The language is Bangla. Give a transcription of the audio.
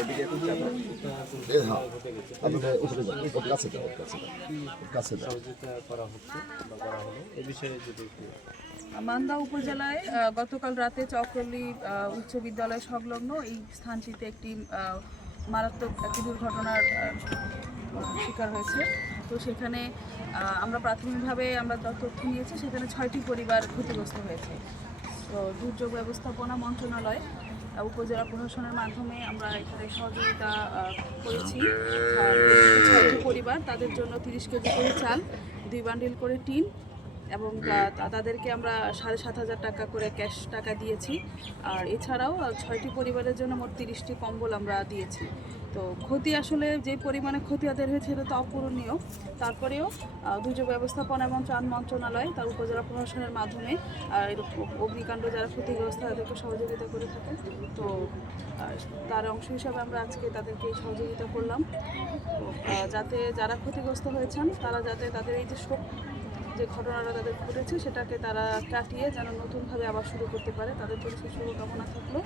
এদিকে মান্দা উপজেলায় গতকাল রাতে চকরলি উচ্চ বিদ্যালয় সংলগ্ন এই স্থানটিতে একটি মারাত্মক একটি দুর্ঘটনার শিকার হয়েছে। তো সেখানে আমরা প্রাথমিকভাবে আমরা যা তথ্য নিয়েছি সেখানে 6টি পরিবার ক্ষতিগ্রস্ত হয়েছে। তো দুর্যোগ ব্যবস্থাপনা মন্ত্রণালয় উপজেলা প্রশাসনের মাধ্যমে আমরা এখানে সহযোগিতা করেছি। 6টি পরিবার, তাদের জন্য 30 কেজি করে চাল, 2 বান্ডিল করে টিন এবং তাদেরকে আমরা 7,500 টাকা করে ক্যাশ টাকা দিয়েছি। আর এছাড়াও 6টি পরিবারের জন্য মোট 30টি কম্বল আমরা দিয়েছি। তো ক্ষতি আসলে যে পরিমাণে ক্ষতি তাদের হয়েছে এটা তো অপূরণীয়। তারপরেও দুর্যোগ ব্যবস্থাপনা এবং ত্রাণ মন্ত্রণালয় তার উপজেলা প্রশাসনের মাধ্যমে অগ্নিকাণ্ড যারা ক্ষতিগ্রস্ত তাদেরকে সহযোগিতা করে থাকে। তো তার অংশ হিসাবে আমরা আজকে তাদেরকে সহযোগিতা করলাম। যাতে যারা ক্ষতিগ্রস্ত হয়েছেন তারা যাতে তাদের এই যে ঘটনাটা তাদের ঘটেছে সেটাকে তারা কাটিয়ে যেন নতুনভাবে আবার শুরু করতে পারে, তাদের জন্য শুভকামনা থাকলো।